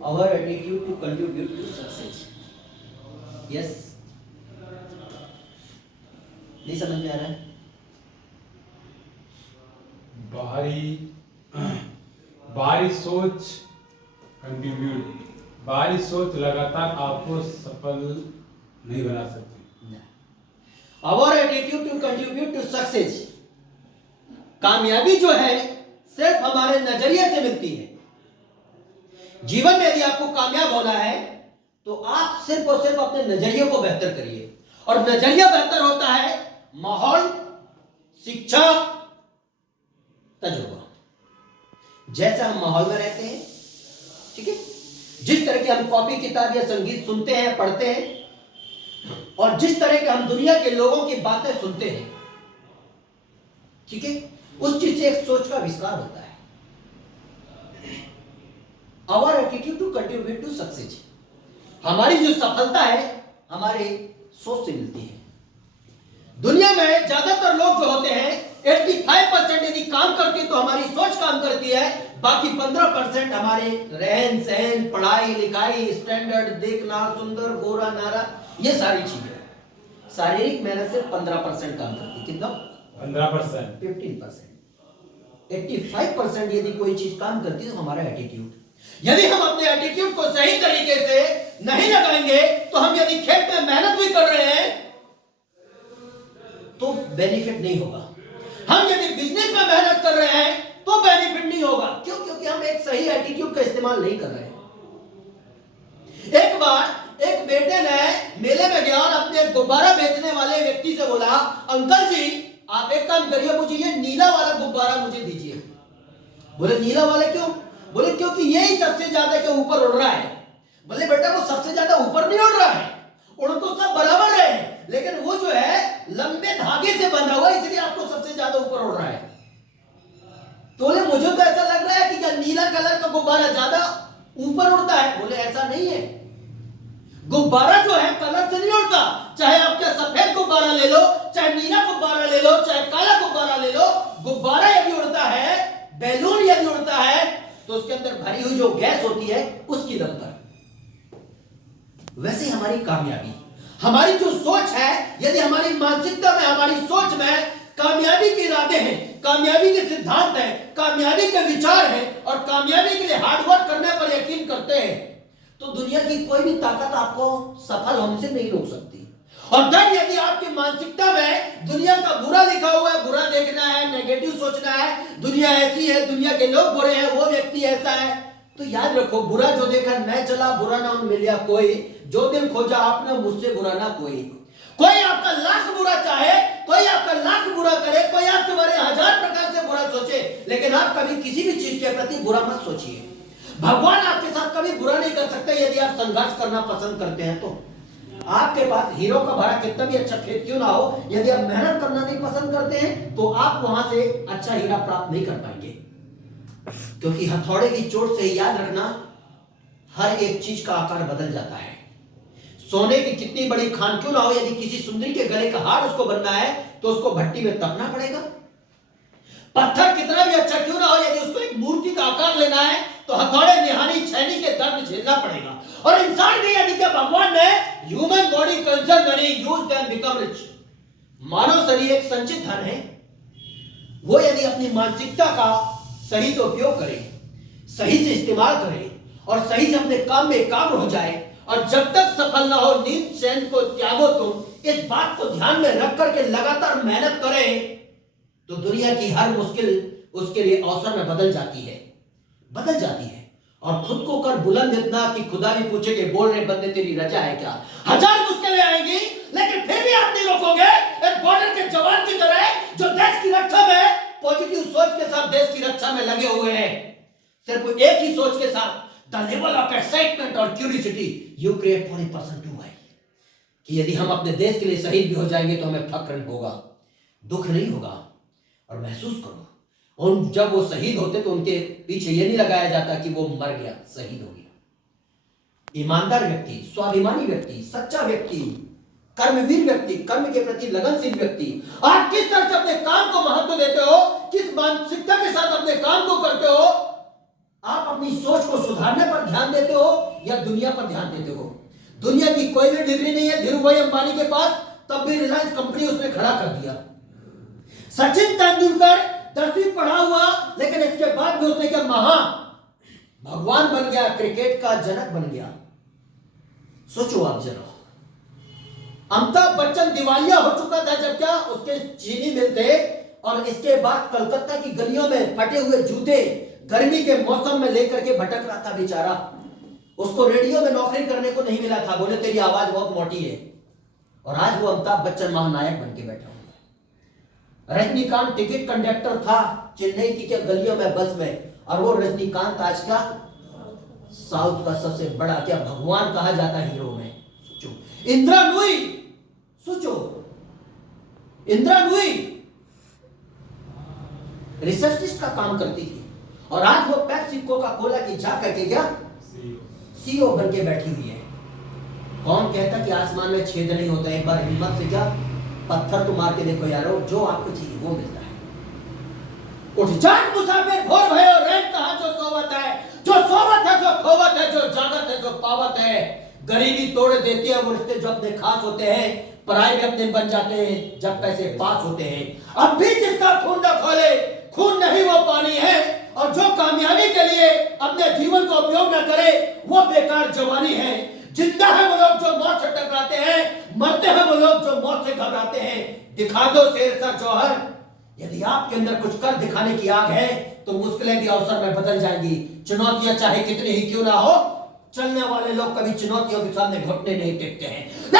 our attitude to contribute to success. Yes, नहीं समझ में आ रहा है? बाहरी सोच कंट्रीब्यूट, बाहरी सोच लगातार आपको सफल नहीं बना सकती। Our attitude to contribute to success, कामयाबी जो है सिर्फ हमारे नजरिए से मिलती है। जीवन में यदि आपको कामयाब होना है तो आप सिर्फ और सिर्फ अपने नजरिए को बेहतर करिए, और नजरिया बेहतर होता है माहौल, शिक्षा, तजुर्बा। जैसे हम माहौल में रहते हैं, ठीक है, जिस तरह की हम कॉपी किताब या संगीत सुनते हैं, पढ़ते हैं, और जिस तरह के हम दुनिया के लोगों की बातें सुनते हैं, ठीक है, उस चीज से एक सोच का विस्तार होता है। Our attitude to contribute to success, हमारी जो सफलता है हमारे सोच से मिलती है। दुनिया में ज्यादातर लोग जो होते हैं 85% यदि काम करते हैं तो हमारी सोच काम करती है, बाकी 15% हमारे रहन सहन, पढ़ाई लिखाई, स्टैंडर्ड, देखना सुंदर, गोरा नारा, ये सारी चीजें। शारीरिक मेहनत से 15% काम करती है। कितना? 15%। 15%। 85% यदि कोई चीज काम करती है तो हमारा एटीट्यूड। यदि हम अपने एटीट्यूड को सही तरीके से नहीं लगाएंगे तो हम यदि खेत में मेहनत भी कर रहे हैं तो बेनिफिट नहीं होगा। हम यदि बिजनेस में मेहनत कर रहे हैं तो बेनिफिट नहीं होगा। क्यों? क्योंकि हम एक सही एटीट्यूड का इस्तेमाल नहीं कर रहे हैं। एक बार एक बेटे ने मेले में गया और अपने गुब्बारा बेचने वाले व्यक्ति से बोला, अंकल जी आप एक काम करिए, मुझे ये नीला वाला गुब्बारा मुझे दीजिए। बोले नीला वाला क्यों? बोले क्योंकि यही सबसे ज्यादा के ऊपर उड़ रहा है। बोले बेटा वो सबसे ज्यादा ऊपर नहीं उड़ रहा है, उड़ तो सब बराबर है, लेकिन वो जो है लंबे धागे से बंधा हुआ, इसलिए आपको सबसे ज्यादा ऊपर उड़ रहा है। तो बोले मुझे तो ऐसा लग रहा है कि क्या नीला कलर का गुब्बारा ज्यादा ऊपर उड़ता है। बोले ऐसा नहीं है, गुब्बारा जो है कलर से नहीं उड़ता। चाहे आप क्या सफेद गुब्बारा ले लो, चाहे नीला गुब्बारा ले लो, चाहे काला गुब्बारा ले लो, गुब्बारा यदि उड़ता है, बैलून यदि उड़ता है तो उसके अंदर भरी हुई जो गैस होती है उसकी दम पर। वैसे हमारी कामयाबी, हमारी जो सोच है, यदि हमारी मानसिकता में, हमारी सोच में कामयाबी के इरादे हैं, कामयाबी के सिद्धांत हैं, कामयाबी के विचार हैं, और कामयाबी के लिए हार्डवर्क करने पर यकीन करते हैं, तो दुनिया की कोई भी ताकत आपको सफल होने से नहीं रोक सकती। और जब यदि आपकी मानसिकता में दुनिया का बुरा लिखा हुआ है, बुरा देखना है, नेगेटिव सोचना है, दुनिया ऐसी है, दुनिया के लोग बुरे हैं, वो व्यक्ति ऐसा है, तो याद रखो बुरा जो देखा मैं चला, बुरा ना मिला कोई, जो दिल खोजा आपने मुझसे बुरा ना कोई। कोई आपका लाख बुरा चाहे, कोई आपका लाख बुरा करे, कोई आपके बारे में 1000 प्रकार से बुरा सोचे, लेकिन आप कभी किसी भी चीज के प्रति बुरा मत सोचिए। भगवान आपके साथ कभी बुरा नहीं कर सकते यदि आप संघर्ष करना पसंद करते हैं। तो आपके पास हीरो का भरा कितना भी अच्छा खेत क्यों ना हो, यदि आप मेहनत करना नहीं पसंद करते हैं तो आप वहां से अच्छा हीरा प्राप्त नहीं कर पाएंगे। क्योंकि हथौड़े की चोट से याद रखना, हर एक चीज का आकार बदल जाता है। सोने की कितनी बड़ी खान क्यों ना हो, यदि किसी सुंदरी के गले का हार उसको बनना है तो उसको भट्टी में तपना पड़ेगा। पत्थर कितना भी अच्छा क्यों ना हो, यदि उसको एक मूर्ति का आकार लेना है तो हथौड़े, निहानी, छैनी के दर्द झेलना पड़ेगा। और इंसान भी यदि क्या भगवान ने human body conserve money use then become rich, मानव शरीर एक संचित धन है, वो यदि अपनी मानसिकता का सही से उपयोग करे, सही से इस्तेमाल करे और सही से अपने काम में एकाग्र हो जाए, और जब तक सफल ना हो नींद चैन को त्यागो, तुम इस बात को ध्यान में रख करके लगातार मेहनत करें तो दुनिया की हर मुश्किल उसके लिए अवसर में बदल जाती है। और खुद को कर बुलंद इतना कि खुदा भी पूछे कि बोल रहे बंदे तेरी रजा है क्या। 1000 मुश्किलें आएंगी लेकिन फिर भी आप नहीं रोकोगे। एक बॉर्डर के जवान की तरह जो देश की रक्षा में पॉजिटिव सोच के साथ देश की रक्षा में लगे हुए हैं, सिर्फ एक ही सोच के साथ, द लेवल ऑफ एक्साइटमेंट और curiosity you create for a person to है कि यदि हम अपने देश के लिए शहीद भी हो जाएंगे तो हमें फक्र होगा, दुख नहीं होगा। और महसूस करो, और जब वो शहीद होते तो उनके पीछे ये नहीं लगाया जाता कि वो मर गया, शहीद हो गया। ईमानदार व्यक्ति, स्वाभिमानी व्यक्ति, सच्चा व्यक्ति, कर्मवीर व्यक्ति, कर्म के प्रति लगनशील व्यक्ति, आप किस तरह से अपने काम को महत्व देते हो, किस मानसिकता के साथ अपने काम को करते हो, आप अपनी सोच को सुधारने पर पर ध्यान देते हो या दुनिया पर ध्यान देते हो? दुनिया की कोई भी डिग्री नहीं है धीरू भाई अंबानी के पास, तब भी रिलायंस कंपनी उसने खड़ा कर दिया। सचिन तेंदुलकर 10वीं पढ़ा हुआ, लेकिन इसके बाद भी उसने क्या महा भगवान बन गया, क्रिकेट का जनक बन गया। सोचो आप जरा, अमिताभ बच्चन दिवालिया हो चुका था जब क्या उसके चीनी मिल थे, और इसके बाद कलकत्ता की गलियों में फटे हुए जूते गर्मी के मौसम में लेकर के भटक रहा था बेचारा। उसको रेडियो में नौकरी करने को नहीं मिला था, बोले तेरी आवाज बहुत मोटी है, और आज वो अमिताभ बच्चन महानायक बन के बैठा हुआ है। रजनीकांत टिकट कंडक्टर था चेन्नई की क्या गलियों में बस में, और वो रजनीकांत आज का साउथ का सबसे बड़ा क्या भगवान कहा जाता है हीरो में। सोचो इंदिरा नूई, सोचो इंदिरा नूई रिसर्चिस्ट का काम करती थी, और आज वो पेप्सी कोका कोला की जा करके क्या सीईओ बन के बैठी हुई है। कौन कहता कि आसमान में छेद नहीं होता? एक बार हिम्मत से क्या पत्थर तो मार के देखो यारो, जो आपको चाहिए वो मिलता है। उठ जाग मुसाफिर भोर भयो रैन कहा जो सोवत है, जो सोवत है जो खोवत है, जो जागत है जो पावत है। गरीबी तोड़ देती है वो रिश्ते जो अपने खास होते हैं, पराये भी अपने बन जाते हैं जब पैसे पास होते हैं। अब भी जिसका खून न खोले, खून नहीं वो पानी है, और जो कामयाबी के लिए अपने जीवन को उपयोग न करे वो बेकार जवानी है। जिंदा है वो लोग जो मौत से टकराते हैं, मरते हैं वो लोग जो मौत से घबराते हैं। दिखा दो शेर सा जौहर, यदि आपके अंदर कुछ कर दिखाने की आग है तो मुश्किलें भी अवसर में बदल जाएंगी। चुनौतियां चाहे कितनी ही क्यों ना हो, चलने वाले लोग कभी चुनौतियों के सामने घुटने नहीं टेकते हैं।